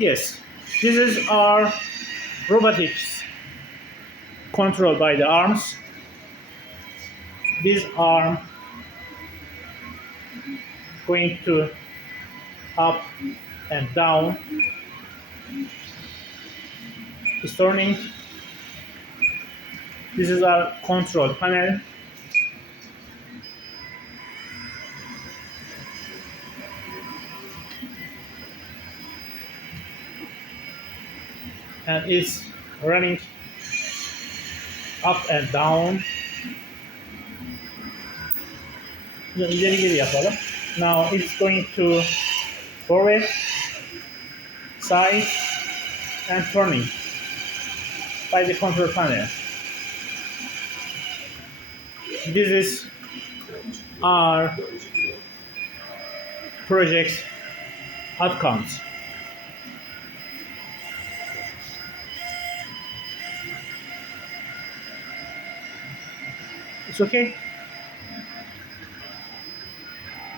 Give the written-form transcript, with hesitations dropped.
Yes, this is our robotics controlled by the arms. This arm going to up and down is turning. This is our control panel. And it's running up and down. İleri geri yapalım. Now it's going to forward, side, and turning by the control panel. This is our project outcomes. It's okay.